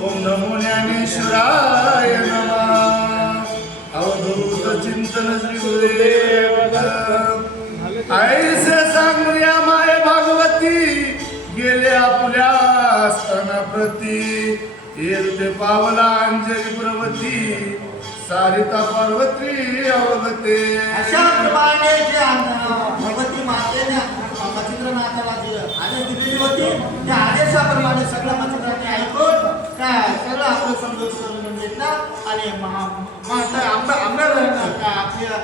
ओम नमो ज्ञानेश्वराय नमः. अवधूत चिंतन श्री गुरुदेव दत्त. ऐसे सांगूया माय भागवती गेले आपल्या स्तनाप्रती. येते पावला अंजली प्रवती सारिता पार्वती अवगते. अशा प्रमाणे जे भगवती मातेने मच्छिंद्रनाथाला जे आदेश दिलेली होती त्या आदेशाप्रमाणे सगळं मच्छिंद्राने ऐकून काय सगळं आपलं समजून समजून घेतलं आणि माता आंब्यावरनं काय आपल्या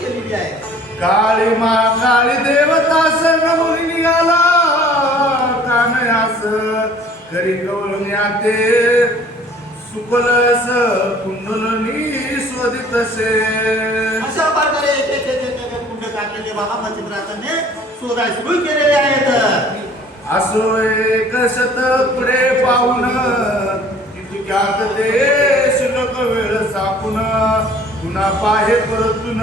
केलेली आहे. काळी काळी देवता सण मुली निघाला कानयास करी गवळण्याते सुपलस कुंडलनी स्वदितसे. अशा प्रकारे एक कुंड टाकलेले बाबा मच्छिंद्राने शोधाय सुरू केलेले आहेत. असो एक शतपुरे पाहून किती ते शिल्लक वेळ सापून पुन्हा पाहे परतून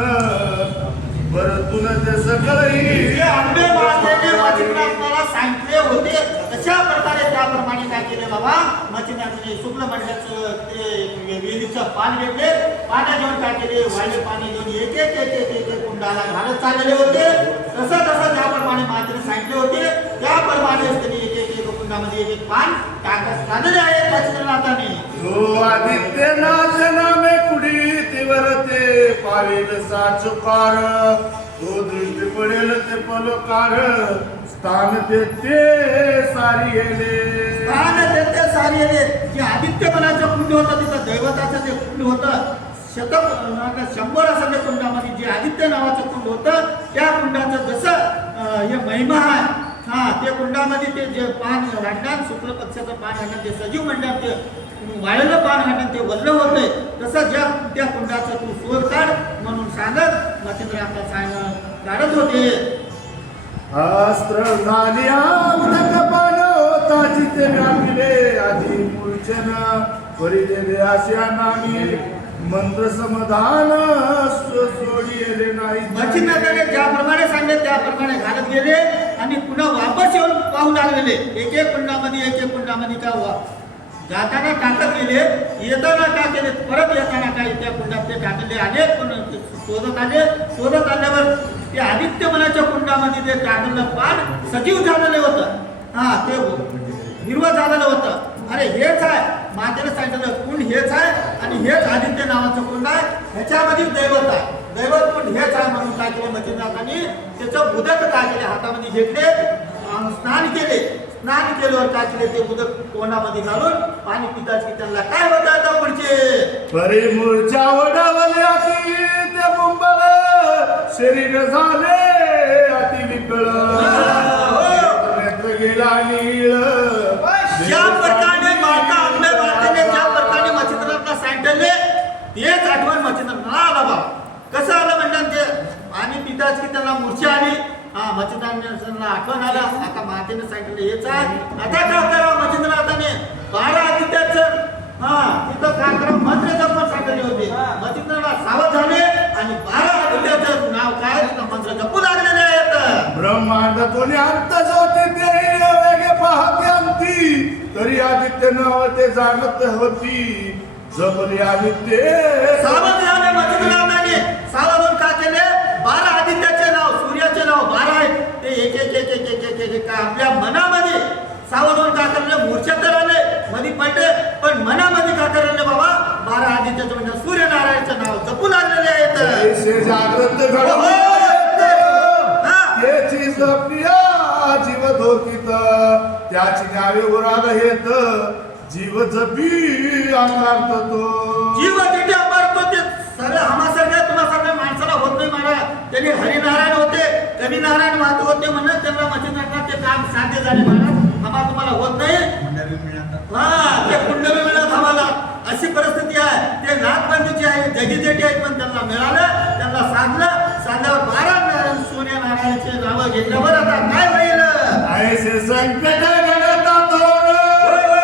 ते सकळही जे आंबे मातेने मच्छिंद्राला सांगितले होते तशा प्रकारे त्याप्रमाणे काय केले बाबा मच्छिंद्राने शुक्ल मंडळाचं ते वेलीचं पान घेतले. पाण्या घेऊन काय केले वाळे पाणी घेऊन एक कुंडाला घालत चाललेले होते. तसं ज्याप्रमाणे मातेने सांगितले होते त्याप्रमाणे त्यांनी एक कुंडामध्ये एक पान टाकत चाललेले आहेत मच्छिंद्रनाथाने. जो आदित्य नामे कुडी तिवरते पावेल साचुकार तो दृष्टी पडेल ते पलकार स्थान देते सारी येले. स्थान देते सारी येले. जे आदित्यपणाचं कुंड होतं तिथं दैवताचं जे कुंड होतं 100 असं त्या कुंडामध्ये जे आदित्य नावाचं कुंड होतं त्या कुंडाचं जसं हे महिमा आहे हा ते कुंडामध्ये ते जे पान घालणार शुक्ल पक्षाचं पान घालणार ते सजीव म्हणतात ते वाळलेलं पान घालणार ते वल्ल होते. तसं ज्या त्या कुंडाचं तू शोध काढ म्हणून सांगत मच्छिंद्र आपला काढत होते. अस्त्र झाली उदक पान होताची ते गामिले आधी मूर्छन परिदेले आशा नामी मंत्र समाधान सोडिले नाही. मच्छिंद्राने ज्याप्रमाणे सांगले त्याप्रमाणे घालत गेले आणि पुन्हा वापस येऊन पाहू लागलेले. एक कुंडामध्ये का जाताना टाकत गेले येताना काय केले परत येताना काय त्या कुंडात ते टाकले. अनेक शोधत आल्यावर ते आदित्य मनाच्या कुंडामध्ये ते टाकलेलं पान सजीव झालेलं होतं. हा ते हिरवं झालेलं होतं. अरे हेच आहे मातेने सांगितलं कुंड हेच आहे आणि हेच आदित्य नावाचं कुंड आहे. ह्याच्यामध्ये दैवत आहे. दैवत कुंड हेच आहे म्हणून काय केले मच्छिंद्रनाथांनी त्याचं उदक काय केले हातामध्ये घेतले स्नान केल्यावर काय केले ते उदक तोंडामध्ये घालून पाणी पिताच की त्यांना काय होत आता पुढचे परी मूर्छा वडावले अति ते मुंबळ शरीर झाले अति विकळ गेला नीळ. ज्या प्रकारे मातेने ज्या प्रकारे मच्छिंद्रनाथला सांगितले तेच आठवण मच्छिंद्रनाथला आला बाबा. कसं आलं म्हणतात ते पाणी पिताच की त्यांना मूर्छा आली. हा मच्छिंद्रनाथांना आठवण आला आता मातेने सांगितलं हेच आहे. आता काय करावं मच्छिंद्रनाथाने 12 आदित्याचं तिथं काय करावं मंत्र जपून सांगितले होते. मच्छिंद्रनाथ सावध झाले आणि 12 आदित्याचं नाव काय मंत्र जपू लागलेले आहेत. ब्रह्मांड कोणी अंत होते ते वेगे पाहते अंती तरी आदित्य नाव ते जाणत होती जपली आदित्य सावध झाले मच्छिंद्रनाथाने. सावध का केले 12 आदित्याचे नाव सूर्याचे नाव 12 आहे ते एक आपल्या मनामध्ये सावध होऊन का करले मूर्छा तर आले मध्ये पडले पण मनामध्ये का करले बाबा 12 आदित्याचं म्हणजे सूर्यनारायणचं नाव जपू लागलेले आहेत. जागृत त्याची जपिया जीव धोकित त्याची न्यावे उराग हेत जीव जपी आकारत तो. जीव जिथे अमरतो ते सगळ्या तुम्हा सगळ्या माणसाला होत नाही महाराज. त्यांनी हरिनारायण होते कविनारायण महातो होते म्हणून त्यांना मच्छिंद्रनाथ ते काम साध्य झाले महाराज. आम्हाला तुम्हाला होत नाही ते कुंडली मिळत आम्हाला अशी परिस्थिती आहे. ते नागबंदीची आहे जगीजेटी आहेत पण त्यांना मिळालं त्यांना सांगल्यावर 12 सूर्यनारायणचे नाव घेतल्यावर आता काय होईल ऐसे संकट गणता थोर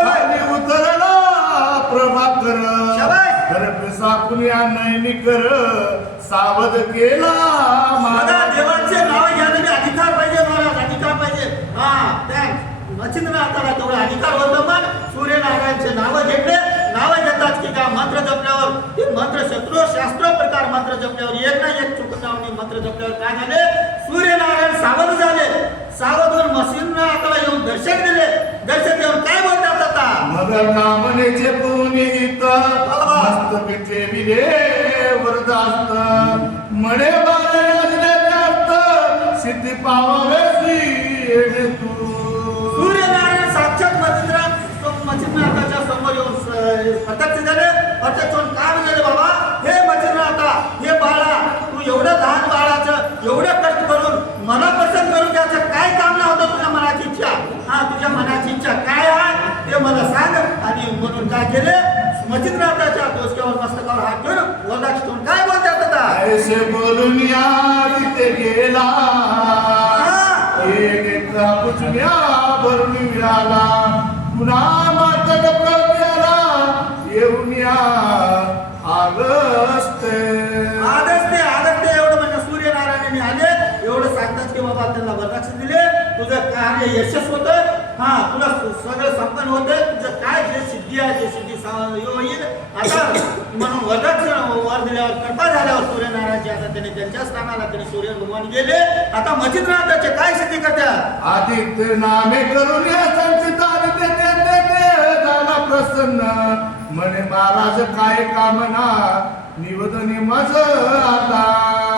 खाली उतरला प्रभाकर सापुनिया नैनिकर सावध केला मला देवाचे नाव घ्यायला अधिकार पाहिजे महाराज अधिकार पाहिजे. हा त्या मच्छिंद्रनाथाला तेवढा अधिकार होता मग जपल्यावर एक ना एक चुकतावणी मंत्र जपल्यावर काय झाले, सूर्यनारायण सावध झाले. सावध होऊन मच्छिंद्रनाथाला येऊन दर्शन दिले. दर्शन देऊन काय बोलतात आता, मग नामनेचे पुनीत मस्तक ठेविले वरदास्त म्हणे बाळे असले जास्त सिद्धी पावावेसी येणे तू. सूर्यनारायण साक्षात मच्छिंद्रनाथाच्या समोर येऊन प्रत्यक्ष झाले. प्रत्यक्ष होऊन काय म्हणाले, बाबा हे मच्छिंद्रनाथा, हे बाळा, तू एवढं लहान बाळाचं एवढं कष्ट करून मला प्रसन्न करून द्यायचं काय कामना होतं, तुझ्या मनाची इच्छा, हा तुझ्या मनाची इच्छा काय आहे ते मला सांग. आणि म्हणून काय केले, मच्छिंद्रनाथाच्या डोसक्यावर मस्तकावर हात ठेवून वरदाक्षिण ठेवून काय बोलतात आता, ऐसे बोलून या तिथे गेला एक पुचम्या भरून मिळाला पुन्हा मातक प्रत्याला येऊन या आगस्ते. आगस्ते एवढं म्हणजे सूर्यनारायणाने आले. एवढं सांगतात की बाबा त्यांना वरदाक्षिण दिले, तुझं कार्य यशस्वी होतं, हा तुला सगळं संपन्न होतं, तुझं काय जे सिद्धी आहे ते सिद्धी होईल आता. म्हणून वरदाक्षिण वर दिल्यावर कृपा झाल्यावर सूर्यनारायणची आता त्याने त्यांच्या स्थानाला त्याने सूर्य भगवान गेले. आता मच्छिंद्रनाथाचे काय सिद्धी करतात, आदित्य नामे करून या संचित आदित्य झाला प्रसन्न म्हणे महाराज काय कामना निवेदनी मज आता.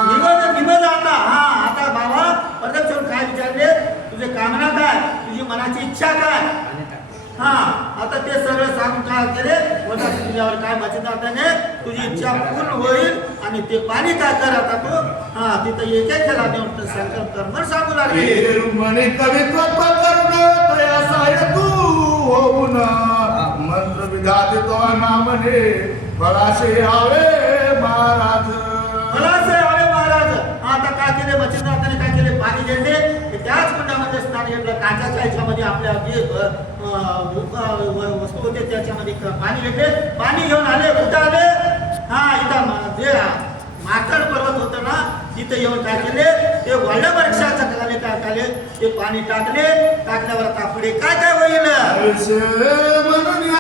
निवड आता, हा आता बाबा प्रत्यक्ष काय विचारले, तुझे कामना काय, तुझी मनाची इच्छा काय, हा आता ते सगळं सांगून काय केले, वरदाक्षिण दिल्यावर काय मच्छिंद्रनाथाने तुझी इच्छा पूर्ण होईल. आणि ते पाणी काय कर आता तू, हा तिथं एक एक खेळा देऊन संकल्प कर म्हणून सांगू लागले. म्हणे कवित्व करून तयासाय तू होऊन मंत्र विधात नामने बळाशे हवे महाराज. आता काय केले मच्छिंद्रनाथाने काय केले, पाणी घेतले त्याच कुंडामध्ये स्नान घेतलं. काचाच्या ह्याच्यामध्ये आपल्या जे वस्तू होते त्याच्यामध्ये पाणी घेतले. पाणी घेऊन आले, कुठं आले, हा इथं जे माकड पर्वत होतं ना तिथे येऊन काय केले, ते वल्लभ वृक्षाच्या खाली काय केले, ते पाणी टाकले. टाकल्यावर आता पुढे काय काय होईल म्हणून